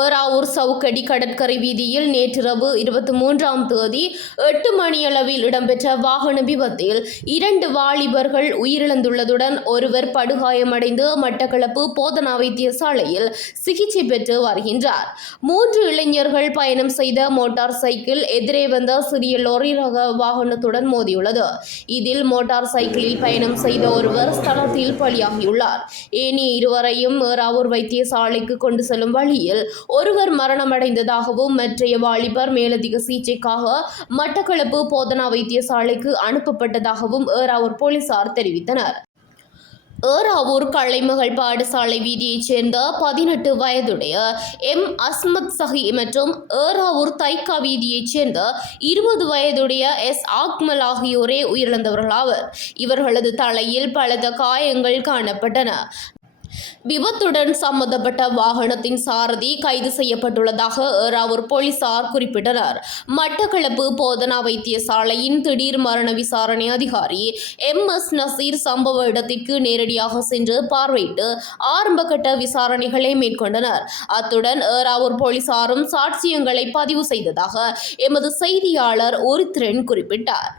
ஏறாவூர் சவுக்கடி கடற்கரை வீதியில் நேற்றிரவு 23ஆம் தேதி 8 மணியளவில் இடம்பெற்ற வாகன விபத்தில் 2 வாலிபர்கள் உயிரிழந்துள்ளதுடன் ஒருவர் படுகாயமடைந்து மட்டக்களப்பு போதனா வைத்தியசாலையில் சிகிச்சை பெற்று வருகின்றார். 3 இளைஞர்கள் பயணம் செய்த மோட்டார் சைக்கிள் எதிரே வந்த சிறிய லோரி ரக வாகனத்துடன் மோதியுள்ளது. இதில் மோட்டார் சைக்கிளில் பயணம் செய்த ஒருவர் ஸ்தலத்தில் பலியாகியுள்ளார். ஏனைய இருவரையும் ஏறாவூர் வைத்தியசாலைக்கு கொண்டு செல்லும் வழியில் ஒருவர் மரணமடைந்ததாகவும் மற்றைய வாலிபர் மேலதிக சிகிச்சைக்காக மட்டக்களப்பு போதனா வைத்தியசாலைக்கு அனுப்பப்பட்டதாகவும் ஏறாவூர் போலீசார் தெரிவித்தனர். ஏறாவூர் கள்ளைமகள் பாடசாலை வீதியைச் சேர்ந்த 18 வயதுடைய எம் அஸ்மத் சஹி மற்றும் ஏறாவூர் தைக்கா வீதியைச் சேர்ந்த 20 வயதுடைய எஸ் ஆக்மல் ஆகியோரே உயிரிழந்தவர்களாவர். இவர்களது தலையில் பலத்த காயங்கள் காணப்பட்டன. விபத்துடன் சம்பந்தப்பட்ட வாகனத்தின் சாரதி கைது செய்யப்பட்டுள்ளதாக ஏறாவூர் போலீசார் குறிப்பிட்டனர். மட்டக்களப்பு போதனா வைத்தியசாலையின் திடீர் மரண விசாரணை அதிகாரி MS நசீர் சம்பவ இடத்திற்கு நேரடியாக சென்று பார்வையிட்டு ஆரம்பகட்ட விசாரணைகளை மேற்கொண்டனர். அத்துடன் ஏறாவூர் போலீசாரும் சாட்சியங்களை பதிவு செய்ததாக எமது செய்தியாளர் ஒருத்திரன் குறிப்பிட்டார்.